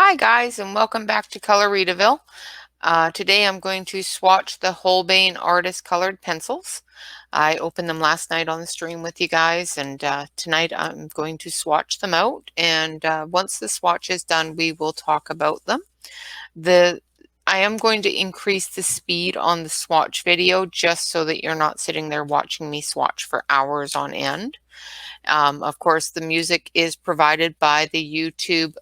Hi guys, and welcome back to Color Readaville. Today I'm going to swatch the Holbein Artist Colored Pencils. I opened them last night on the stream with you guys, and tonight I'm going to swatch them out. And once the swatch is done, we will talk about them. I am going to increase the speed on the swatch video just so that you're not sitting there watching me swatch for hours on end. Of course, the music is provided by the YouTube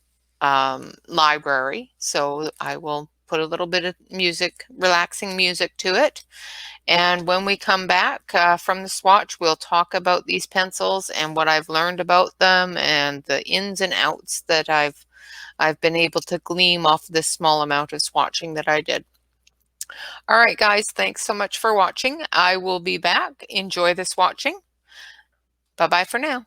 library, so I will put a little bit of music, relaxing music to it. And when we come back from the swatch, we'll talk about these pencils and what I've learned about them and the ins and outs that I've been able to glean off this small amount of swatching that I did. All right, guys, thanks so much for watching. I will be back. Enjoy the swatching. Bye-bye for now.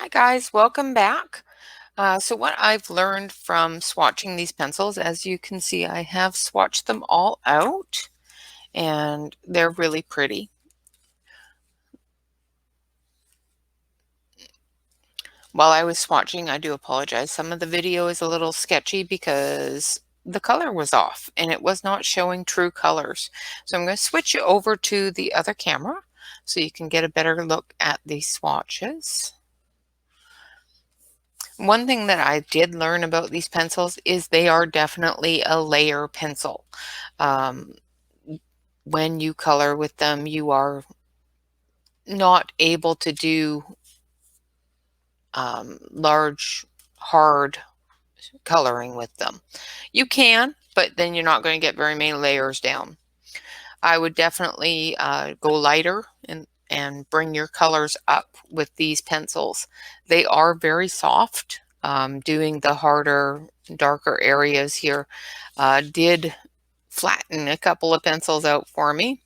Hi guys, welcome back. So what I've learned from swatching these pencils, as you can see, I have swatched them all out and they're really pretty. While I was swatching, I do apologize. Some of the video is a little sketchy because the color was off and it was not showing true colors. So I'm going to switch you over to the other camera so you can get a better look at the swatches. One thing that I did learn about these pencils is they are definitely a layer pencil. When you color with them, you are not able to do large, hard coloring with them. You can, but then you're not going to get very many layers down. I would definitely go lighter and bring your colors up with these pencils. They are very soft. Doing the harder, darker areas here did flatten a couple of pencils out for me.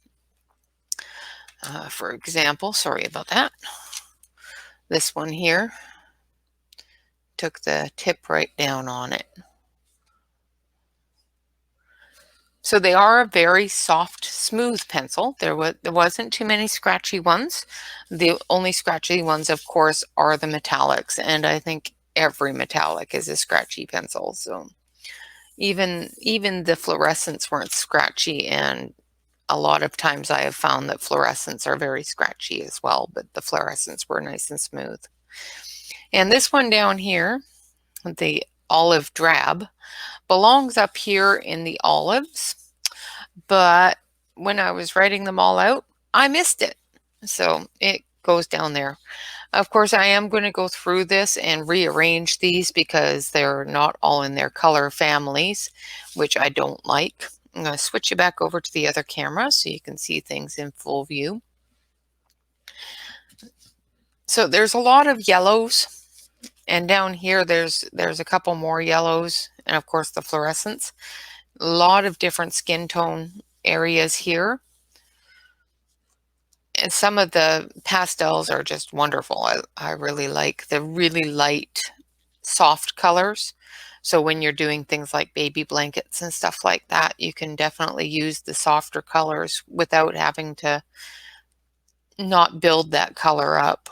For example, sorry about that. This one here took the tip right down on it. So they are a very soft, smooth pencil. There wasn't too many scratchy ones. The only scratchy ones, of course, are the metallics, and I think every metallic is a scratchy pencil. So even the fluorescents weren't scratchy, and a lot of times I have found that fluorescents are very scratchy as well, but the fluorescents were nice and smooth. And this one down here, the olive drab, belongs up here in the olives, but when I was writing them all out, I missed it. So it goes down there. Of course, I am going to go through this and rearrange these because they're not all in their color families, which I don't like. I'm going to switch you back over to the other camera so you can see things in full view. So there's a lot of yellows. And down here, there's a couple more yellows, and of course the fluorescents. A lot of different skin tone areas here. And some of the pastels are just wonderful. I really like the really light, soft colors. So when you're doing things like baby blankets and stuff like that, you can definitely use the softer colors without having to not build that color up.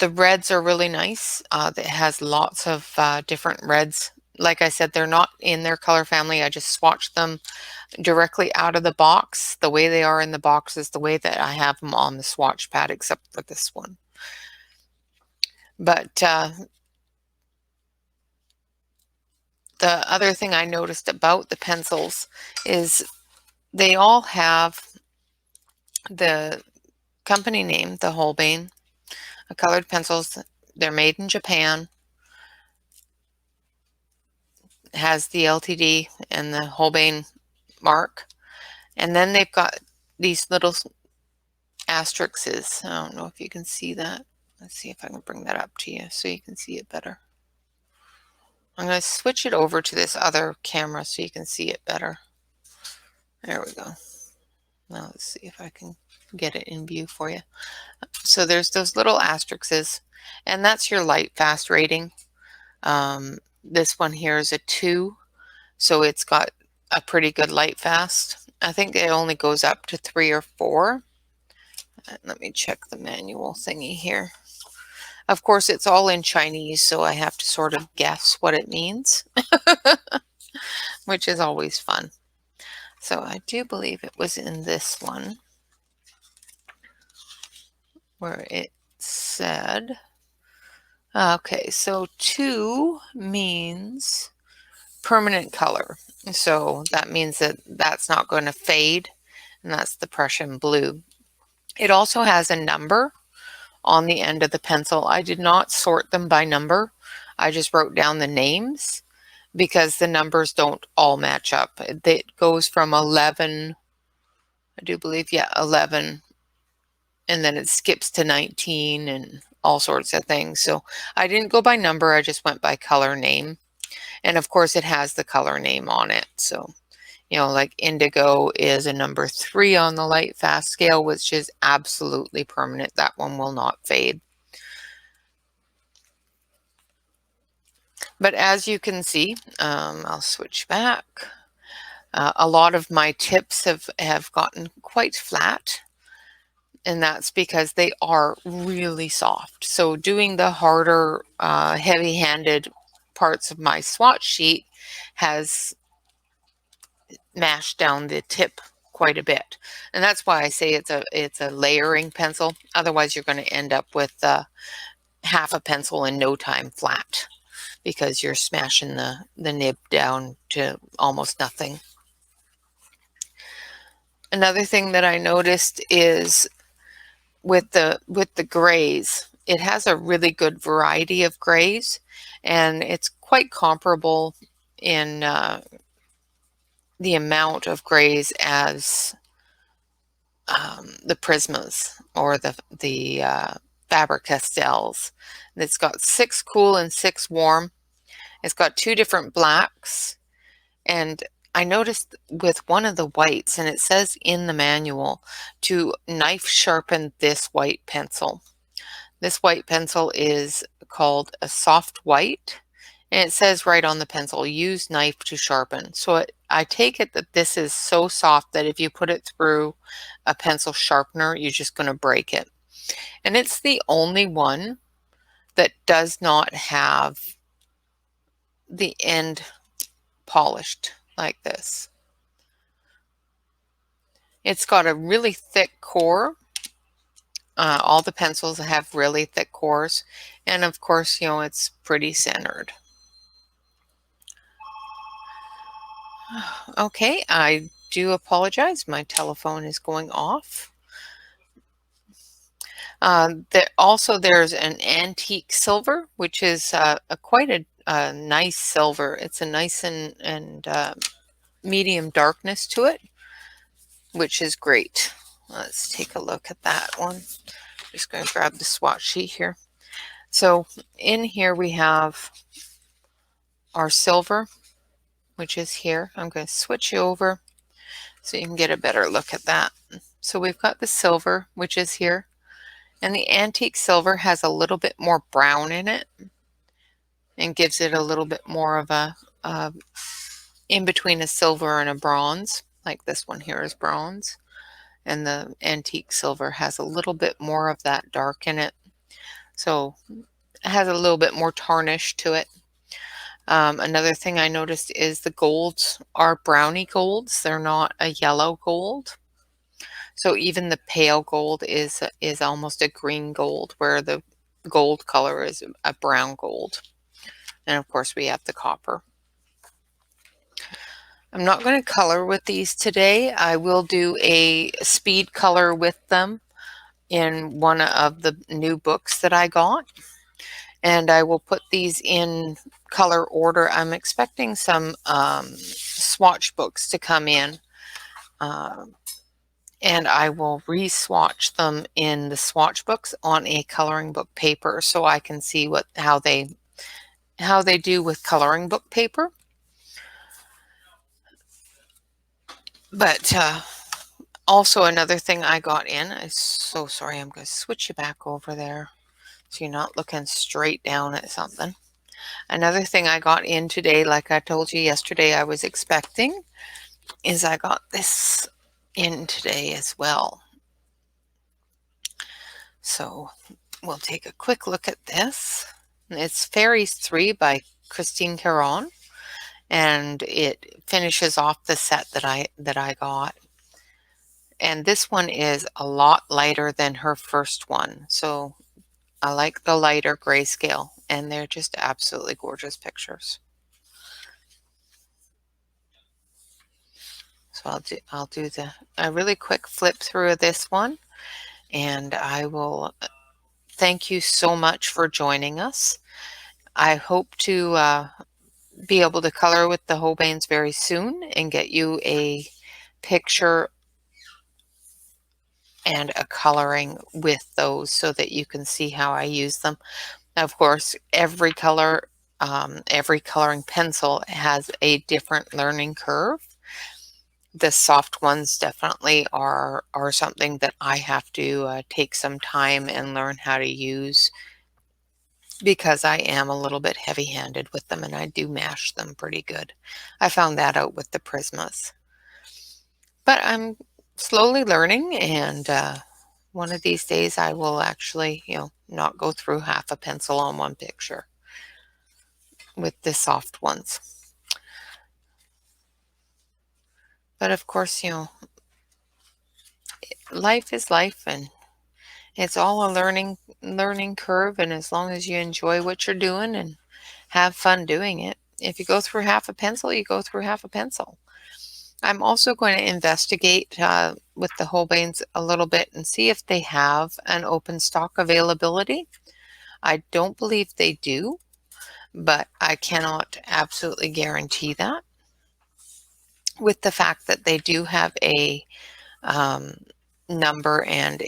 The reds are really nice. It has lots of different reds. Like I said, they're not in their color family. I just swatched them directly out of the box. The way they are in the box is the way that I have them on the swatch pad, except for this one. But the other thing I noticed about the pencils is they all have the company name, the Holbein. Colored pencils. They're made in Japan. It has the LTD and the Holbein mark. And then they've got these little asterisks. I don't know if you can see that. Let's see if I can bring that up to you so you can see it better. I'm going to switch it over to this other camera so you can see it better. There we go. Now let's see if I can get it in view for you. So there's those little asterisks, and that's your light fast rating. This one here is a 2, so it's got a pretty good light fast. I think it only goes up to 3 or 4. Let me check the manual thingy here. Of course, it's all in Chinese, so I have to sort of guess what it means, which is always fun. So I do believe it was in this one where it said, okay, so 2 means permanent color. So that means that that's not going to fade, and that's the Prussian blue. It also has a number on the end of the pencil. I did not sort them by number. I just wrote down the names because the numbers don't all match up. It goes from 11, I do believe, yeah, 11, and then it skips to 19 and all sorts of things. So I didn't go by number, I just went by color name. And of course it has the color name on it. So, you know, like indigo is a number 3 on the light fast scale, which is absolutely permanent. That one will not fade. But as you can see, I'll switch back. A lot of my tips have gotten quite flat. and that's because they are really soft. So doing the harder, heavy-handed parts of my swatch sheet has mashed down the tip quite a bit. And that's why I say it's a layering pencil. Otherwise, you're going to end up with half a pencil in no time flat because you're smashing the nib down to almost nothing. Another thing that I noticed is with the grays, it has a really good variety of grays, and it's quite comparable in the amount of grays as the Prismas or the Faber-Castells. It's got 6 cool and 6 warm. It's got 2 different blacks, and I noticed with one of the whites, and it says in the manual to knife sharpen this white pencil. This white pencil is called a soft white, and it says right on the pencil, use knife to sharpen. So I take it that this is so soft that if you put it through a pencil sharpener, you're just going to break it. And it's the only one that does not have the end polished like this. It's got a really thick core. All the pencils have really thick cores, and of course, you know, it's pretty centered. Okay, I do apologize. My telephone is going off. There's an antique silver, which is quite a nice silver. It's a nice and medium darkness to it, which is great. Let's take a look at that one. Just going to grab the swatch sheet here. So in here we have our silver, which is here. I'm going to switch you over so you can get a better look at that. So we've got the silver, which is here, and the antique silver has a little bit more brown in it and gives it a little bit more of a in between a silver and a bronze. Like this one here is bronze, and the antique silver has a little bit more of that dark in it. So it has a little bit more tarnish to it. Another thing I noticed is the golds are brownie golds. They're not a yellow gold. So even the pale gold is almost a green gold, where the gold color is a brown gold. And of course we have the copper. I'm not going to color with these today. I will do a speed color with them in one of the new books that I got. And I will put these in color order. I'm expecting some swatch books to come in. And I will re-swatch them in the swatch books on a coloring book paper so I can see how they do with coloring book paper. But also another thing I got in, I'm so sorry, I'm going to switch you back over there so you're not looking straight down at something. Another thing I got in today, like I told you yesterday I was expecting, is I got this in today as well. So we'll take a quick look at this. It's Fairies 3 by Christine Caron, and it finishes off the set that I got. And this one is a lot lighter than her first one. So I like the lighter grayscale, and they're just absolutely gorgeous pictures. So I'll do a really quick flip through of this one, and I will thank you so much for joining us. I hope to be able to color with the Holbeins very soon and get you a picture and a coloring with those so that you can see how I use them. Of course, every coloring pencil has a different learning curve. The soft ones definitely are something that I have to take some time and learn how to use, because I am a little bit heavy-handed with them and I do mash them pretty good. I found that out with the Prismas. But I'm slowly learning, and one of these days I will actually, not go through half a pencil on one picture with the soft ones. But of course, life is life, and it's all a learning curve, and as long as you enjoy what you're doing and have fun doing it, if you go through half a pencil, you go through half a pencil. I'm also going to investigate with the Holbeins a little bit and see if they have an open stock availability. I don't believe they do, but I cannot absolutely guarantee that. With the fact that they do have a number and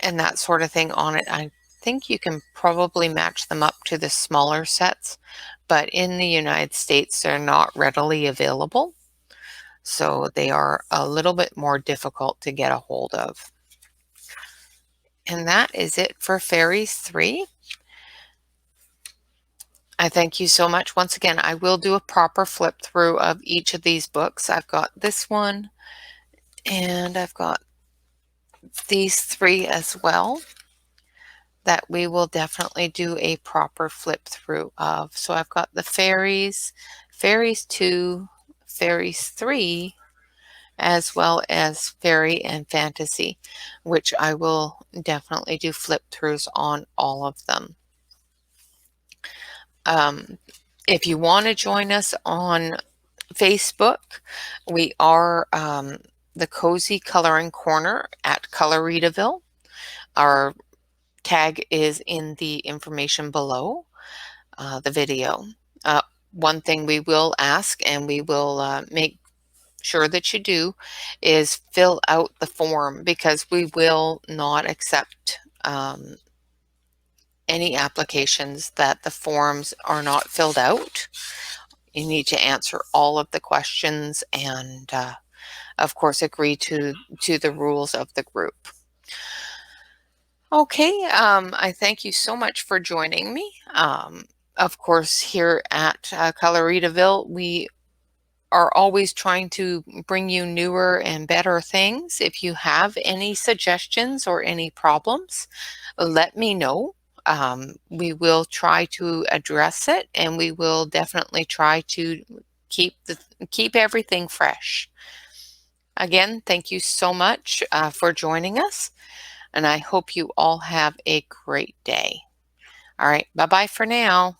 that sort of thing on it, I think you can probably match them up to the smaller sets, but in the United States, they're not readily available. So they are a little bit more difficult to get a hold of. And that is it for Fairies 3. I thank you so much. Once again, I will do a proper flip through of each of these books. I've got this one, and I've got these 3 as well that we will definitely do a proper flip through of. So I've got the Fairies, Fairies 2, Fairies 3, as well as Fairy and Fantasy, which I will definitely do flip throughs on all of them. If you want to join us on Facebook, we are the Cozy Coloring Corner at Color Readaville. Our tag is in the information below the video. One thing we will ask, and we will make sure that you do, is fill out the form, because we will not accept any applications that the forms are not filled out. You need to answer all of the questions and, of course, agree to the rules of the group. Okay, I thank you so much for joining me. Of course, here at Color Readaville, we are always trying to bring you newer and better things. If you have any suggestions or any problems, let me know. We will try to address it, and we will definitely try to keep everything fresh. Again, thank you so much for joining us, and I hope you all have a great day. All right, bye-bye for now.